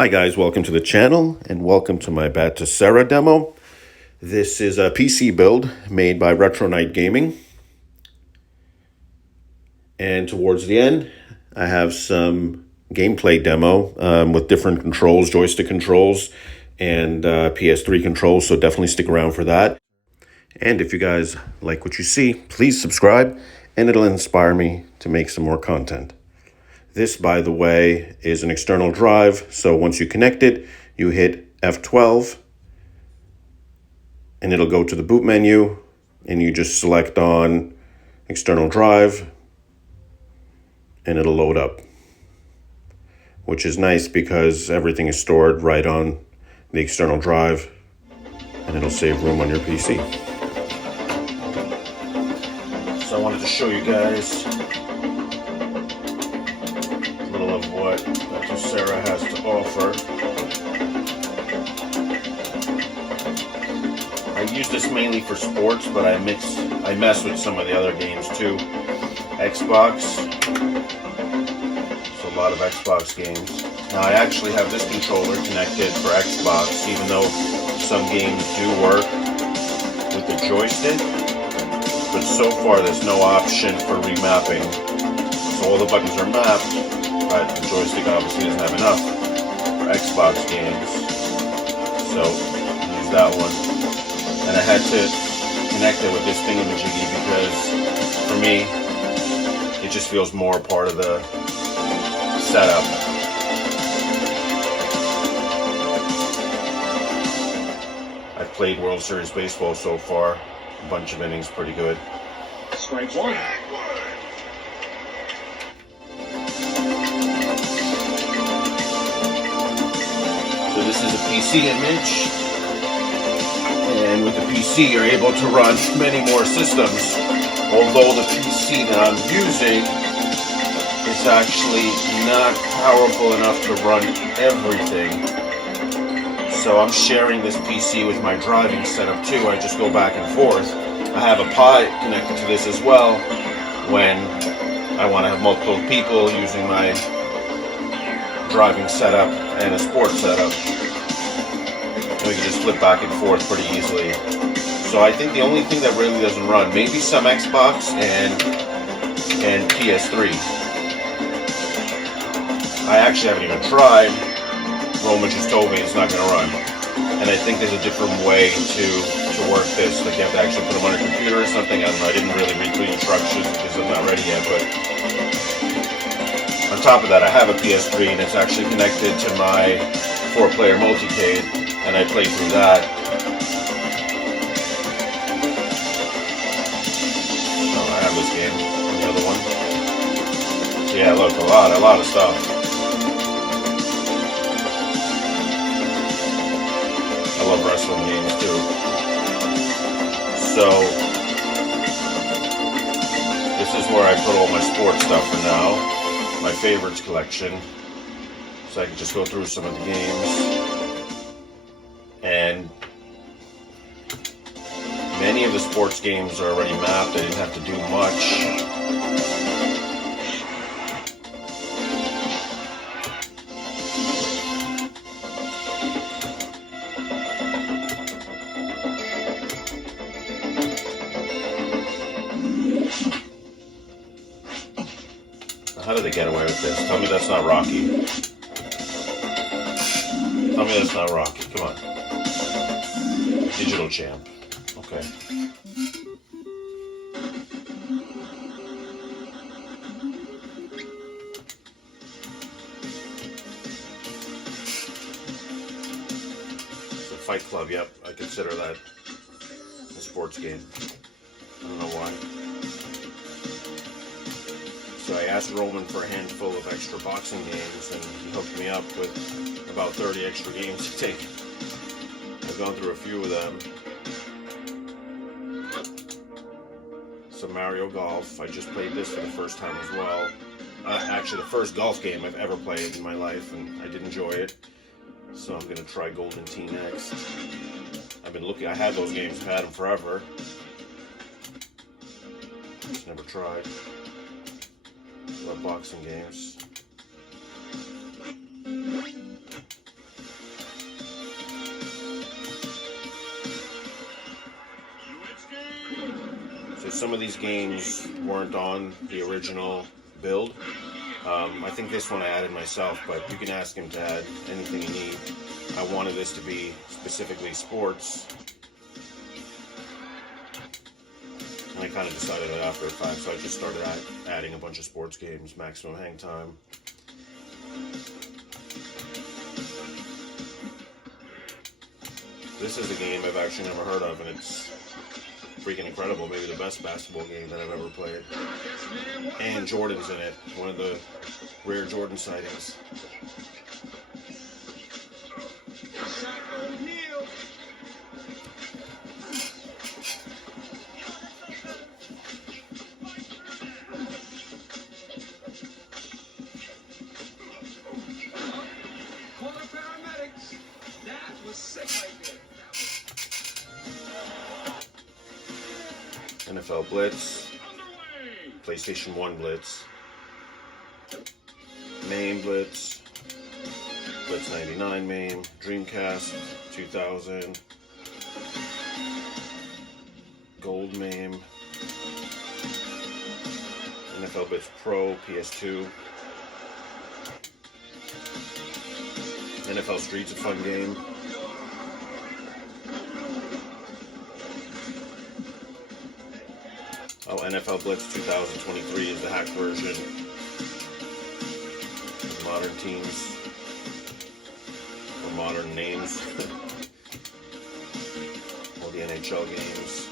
Hi guys, welcome to the channel and welcome to my Batocera demo. This is a PC build made by Retro Night Gaming. And towards the end, I have some gameplay demo with different controls, joystick controls, and PS3 controls, so definitely stick around for that. And if you guys like what you see, please subscribe, and it'll inspire me to make some more content. This, by the way, is an external drive, so once you connect it, you hit F12, and it'll go to the boot menu, and you just select on external drive, and it'll load up, which is nice because everything is stored right on the external drive, and it'll save room on your PC. So I wanted to show you guys a little of what Batocera has to offer. I use this mainly for sports, but I mess with some of the other games too. Xbox, so a lot of Xbox games. Now I actually have this controller connected for Xbox, even though some games do work with the joystick, but so far there's no option for remapping. So all the buttons are mapped, but the joystick obviously doesn't have enough for Xbox games. So use that one. And I had to connect it with this thingamajiggy because for me, it just feels more part of the setup. I've played World Series Baseball so far. A bunch of innings, pretty good. Strike one. So this is a PC image. And with the PC, you're able to run many more systems. Although the PC that I'm using is actually not powerful enough to run everything. So I'm sharing this PC with my driving setup too. I just go back and forth. I have a Pi connected to this as well when I want to have multiple people using my driving setup and a sports setup. We can just flip back and forth pretty easily. So I think the only thing that really doesn't run, maybe some Xbox and PS3. I actually haven't even tried. Roman just told me it's not going to run. And I think there's a different way to work this. Like you have to actually put them on a computer or something. I don't know. I didn't really read the instructions because I'm not ready yet. But on top of that, I have a PS3 and it's actually connected to my 4-player multicade. And I played through that. Oh, I have this game. The other one. So yeah, look, a lot of stuff. I love wrestling games too. So this is where I put all my sports stuff for now. My favorites collection. So I can just go through some of the games. And many of the sports games are already mapped. I didn't have to do much. How did they get away with this? Tell me that's not Rocky. Tell me that's not Rocky. Come on. Digital champ. Okay. So Fight Club, yep. I consider that a sports game. I don't know why. So I asked Roman for a handful of extra boxing games and he hooked me up with about 30 extra games to take. I've gone through a few of them. Some Mario Golf. I just played this for the first time as well. Actually, the first golf game I've ever played in my life, and I did enjoy it. So I'm gonna try Golden Tee next. I've been looking. I had those games. I've had them forever. Just never tried. Love boxing games. some of these games weren't on the original build. I think this one I added myself, but you can ask him to add anything you need. I wanted this to be specifically sports. And I kind of decided that after a fact, so I just started adding a bunch of sports games, maximum hang time. This is a game I've actually never heard of, and it's freaking incredible. Maybe the best basketball game that I've ever played. And Jordan's in it. One of the rare Jordan sightings. NFL Blitz, PlayStation 1 Blitz, MAME Blitz, Blitz 99 MAME, Dreamcast 2000, Gold MAME, NFL Blitz Pro, PS2, NFL Street's a fun game. Oh, NFL Blitz 2023 is the hack version. Modern teams, or modern names. All the NHL games.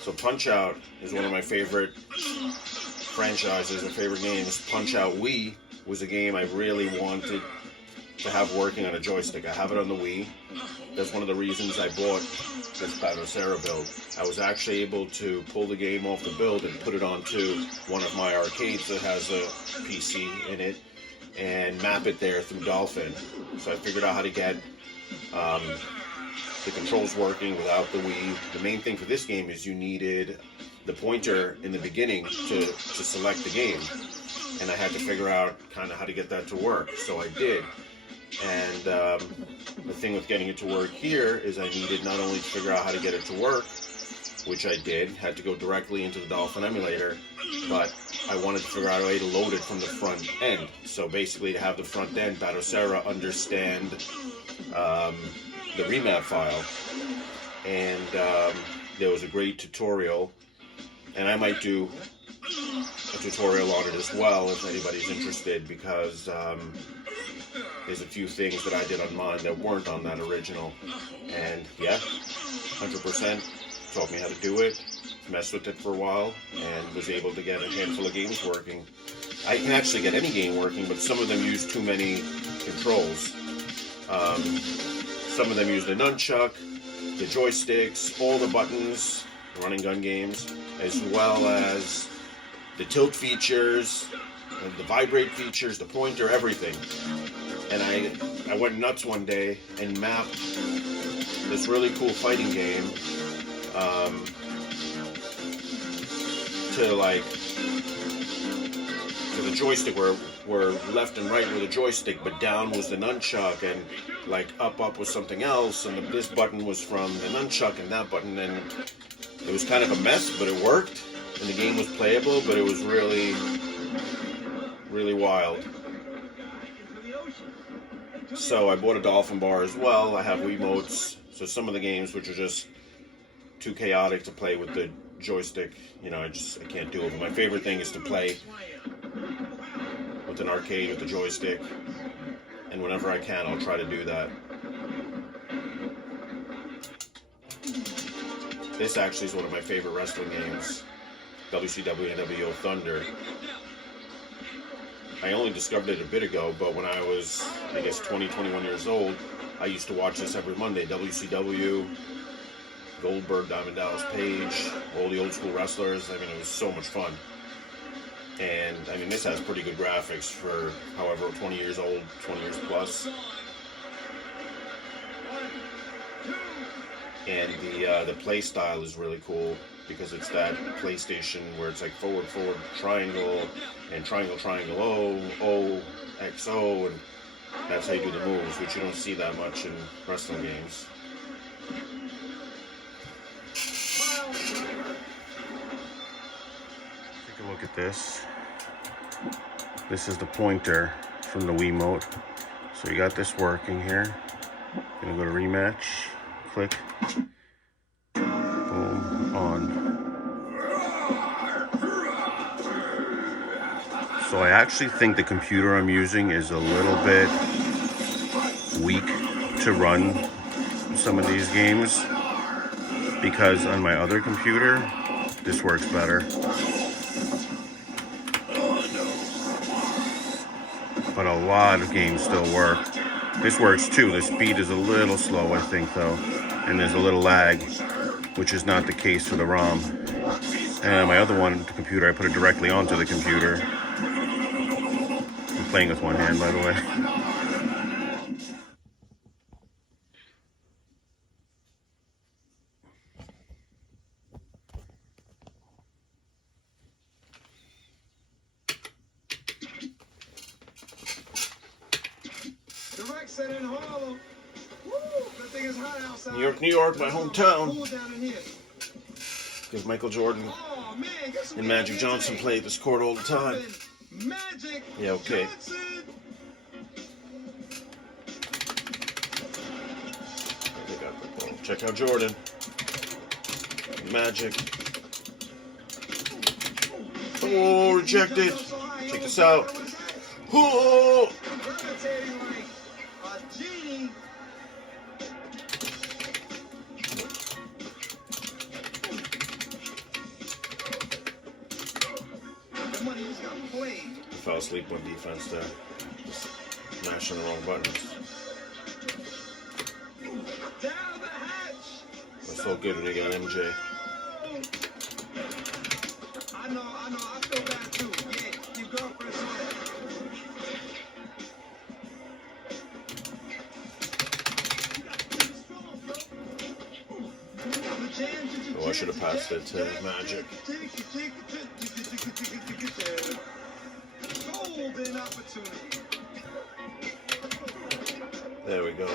So Punch-Out is one of my favorite franchises and favorite games. Punch-Out Wii was a game I really wanted to have working on a joystick. I have it on the Wii. That's one of the reasons I bought this Batocera build. I was actually able to pull the game off the build and put it onto one of my arcades that has a PC in it and map it there through Dolphin. So I figured out how to get the controls working without the Wii. The main thing for this game is you needed the pointer in the beginning to select the game. And I had to figure out kind of how to get that to work. So I did. And the thing with getting it to work here is I needed not only to figure out how to get it to work, which I did, had to go directly into the Dolphin emulator, but I wanted to figure out a way to load it from the front end. So basically to have the front end, Batocera, understand the remap file. And there was a great tutorial, and I might do a tutorial on it as well if anybody's interested, because there's a few things that I did on mine that weren't on that original. And yeah, 100% taught me how to do it, messed with it for a while, and was able to get a handful of games working. I can actually get any game working, but some of them use too many controls. Some of them use the nunchuck, the joysticks, all the buttons, run and gun games, as well as the tilt features, the vibrate features, the pointer, everything. And I went nuts one day and mapped this really cool fighting game to the joystick, where left and right were the joystick, but down was the nunchuck, and like up was something else, and this button was from the nunchuck, and that button, and it was kind of a mess, but it worked, and the game was playable, but it was really, really wild. So I bought a Dolphin bar as well. I have Wiimotes, so some of the games which are just too chaotic to play with the joystick, you know, I can't do it. But my favorite thing is to play with an arcade with the joystick, and whenever I can, I'll try to do that. This actually is one of my favorite wrestling games, WCW NWO Thunder. I only discovered it a bit ago, but when I was, I guess, 20, 21 years old, I used to watch this every Monday. WCW, Goldberg, Diamond Dallas Page, all the old school wrestlers. I mean, it was so much fun. And, I mean, this has pretty good graphics for however 20 years old, 20 years plus. And the play style is really cool, because it's that PlayStation where it's like forward, triangle, and triangle, O, X, O, and that's how you do the moves, which you don't see that much in wrestling games. look at this. This is the pointer from the Wiimote. So you got this working here. Gonna go to rematch, click, boom, on. So I actually think the computer I'm using is a little bit weak to run some of these games, because on my other computer, this works better. But a lot of games still work. This works too. The speed is a little slow, I think, though. And there's a little lag, which is not the case for the ROM. And my other one, the computer, I put it directly onto the computer. I'm playing with one hand, by the way. New York, my hometown. Because Michael Jordan and Magic Johnson played this court all the time. Yeah, okay. They got the ball. Check out Jordan. Magic. Oh, rejected. Check this out. Oh! I fell asleep on defense there. Just mashing the wrong buttons. That's so good when you got MJ. I know, I feel bad too. Yeah, your girlfriend saw that. Oh, I should have passed it to Magic. There we go.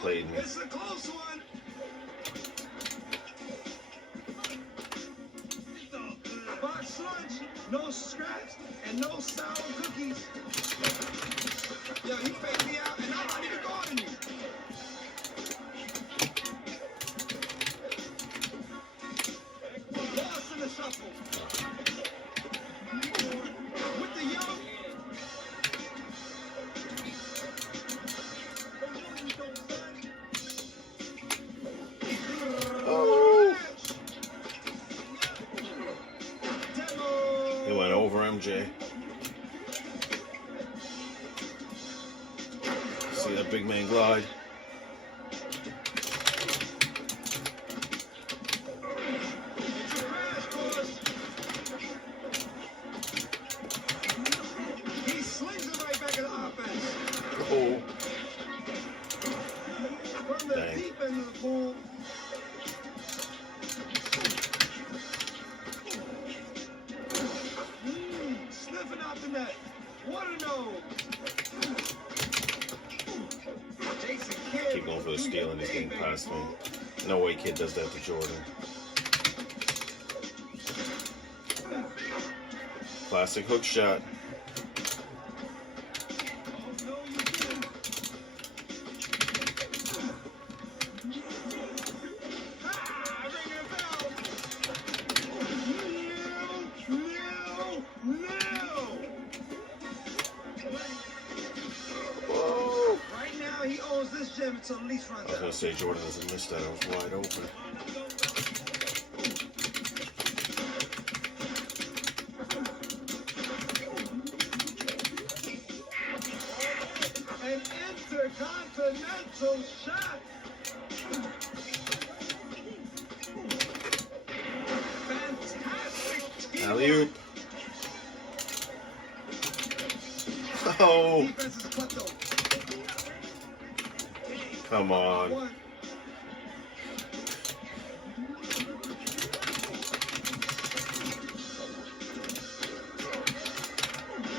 Played me. It's a close one. Box lunch, no scraps, and no sour cookies. Yo, you faked me out, and I'm not even guarding you. Lost in the shuffle. With the young. Oh. He went over MJ. See that big man glide. He slings it right back in the offense. Oh. From the deep end of the pool. Sniffing out the net. What a no. Keep going for the steal and he's getting past me. No way kid does that to Jordan. Classic hook shot. I was going to say Jordan doesn't miss that. I was wide open. An intercontinental shot. Fantastic. Alley-oop. Oh. Come on.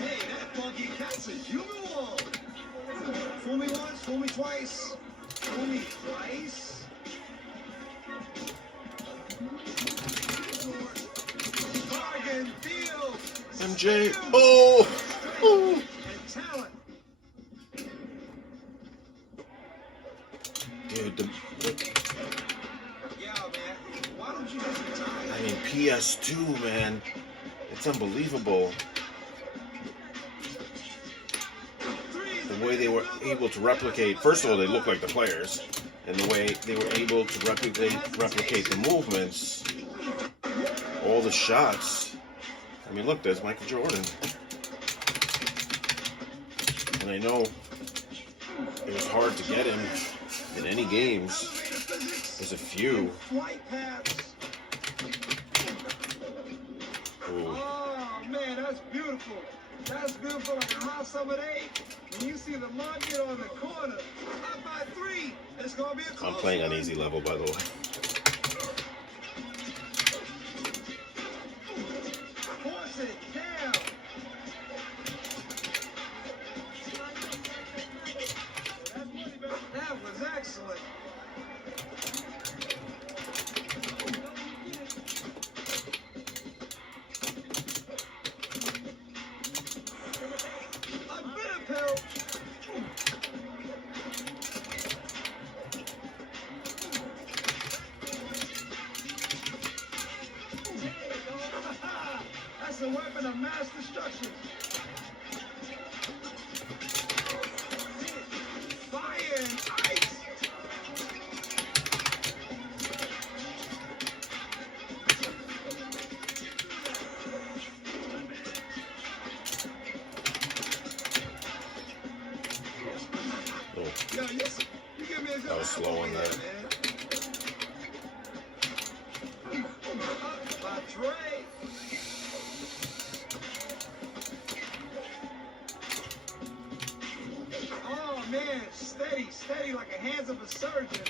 Hey, that funky cat's a human wall. Fool me once, fool me MJ. Oh! Oh! Dude, I mean, PS2, man. It's unbelievable. The way they were able to replicate, first of all, they look like the players, and the way they were able to replicate the movements, all the shots. I mean, look, there's Michael Jordan. And I know it was hard to get him in any games. There's a few. Ooh. Oh, man, that's beautiful. That's beautiful like a hot summer day. When you see the market on the corner, up by 3, it's going to be a close. I'm playing on easy level, by the way. Force it down. That was excellent. That's a weapon of mass destruction. Fire and ice. Oh. Yo, you give me a good I was slow on that. Oh man, steady like the hands of a surgeon.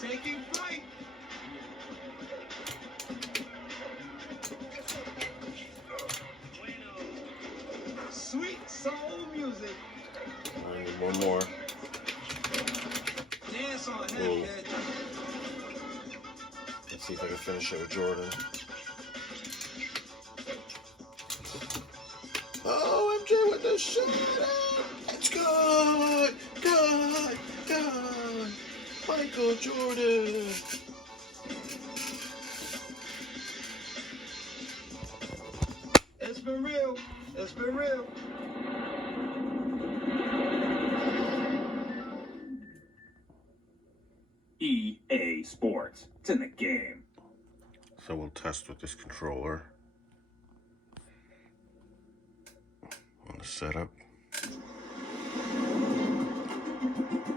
Taking flight. Sweet soul music. I need one more. Dance on him, kid. Let's see if I can finish it with Jordan. Oh, MJ with the shot. It's good. Good. Good. Michael Jordan. It's been real. It's been real. EA Sports. It's in the game. So we'll test with this controller on the setup.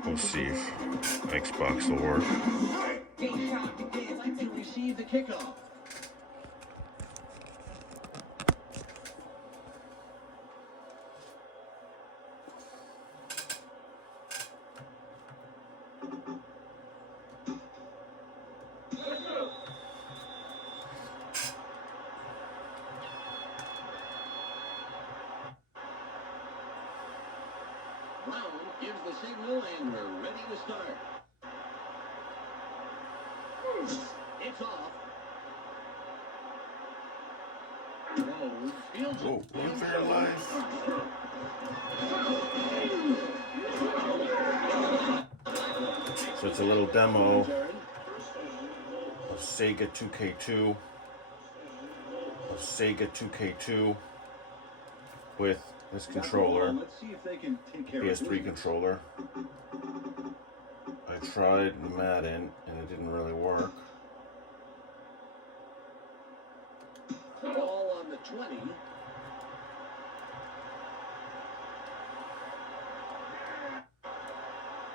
We'll see if Xbox will work. Game time begins. I take receive the kickoff. Brown gives the signal and we're ready to start. It's off. Rose fields Oh, unfair life. So it's a little demo of Sega 2K2 with this controller, Let's see if they can take care PS3 controller. I tried Madden and it didn't really work. Ball on the 20.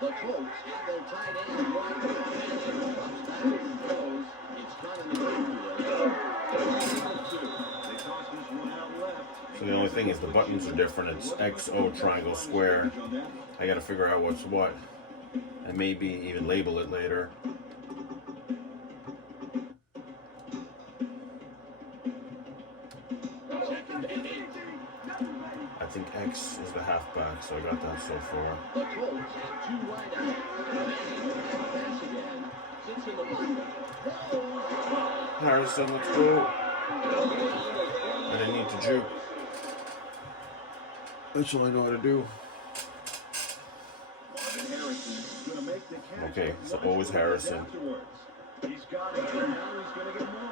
The Colts have their tight end right there. Drops back and throws. It's not in the backfield. They toss this one out left. So the only thing is the buttons are different. It's XO, triangle, square. I gotta figure out what's what. And maybe even label it later. think X is the halfback, so I got that so far. The Colts have 2 wideouts. Pass again. Sits in the pocket. Harrison, let's go. I didn't need to juke. That's all I know how to do. Okay, so always Harrison. He's got it, and now he's going to get more.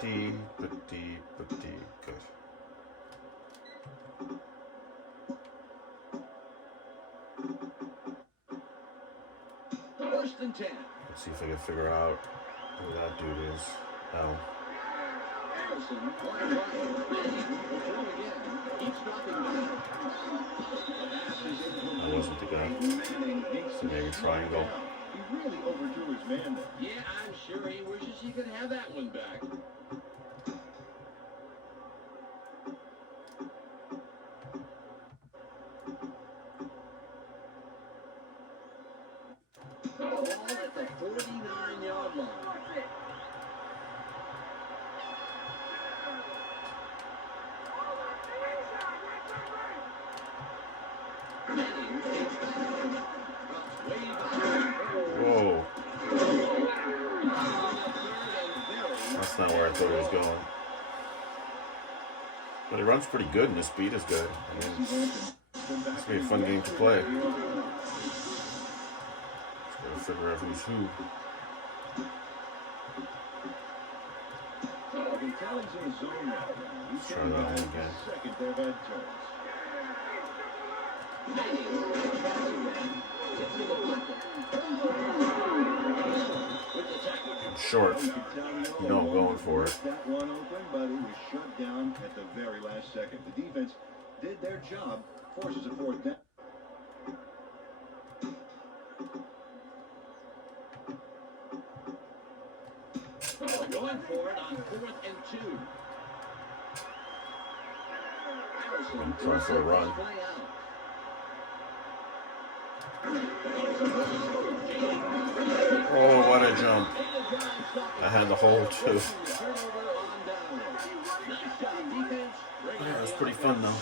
Pretty good. First and 10. Let's see if I can figure out who that dude is. Oh. Harrison, wide right. Throw again. Keeps dropping back. I wasn't thinking of. So maybe triangle. He really overdrew his man there. Yeah, I'm sure he wishes he could have that one back. Ball at the 49-yard line. Whoa. That's not where I thought he was going. But he runs pretty good and his speed is good. I mean, it's going to be a fun game to play. Just got to figure out who's who. Let's try that one again. Second, they've had turns. I'm short. No, I'm going for it. That one open, but it was shut down at the very last second. The defense did their job, forces a 4th down. Going for it on 4th and 2. I'm trying for a run. Oh, what a jump. I had the hole too. That was pretty fun though.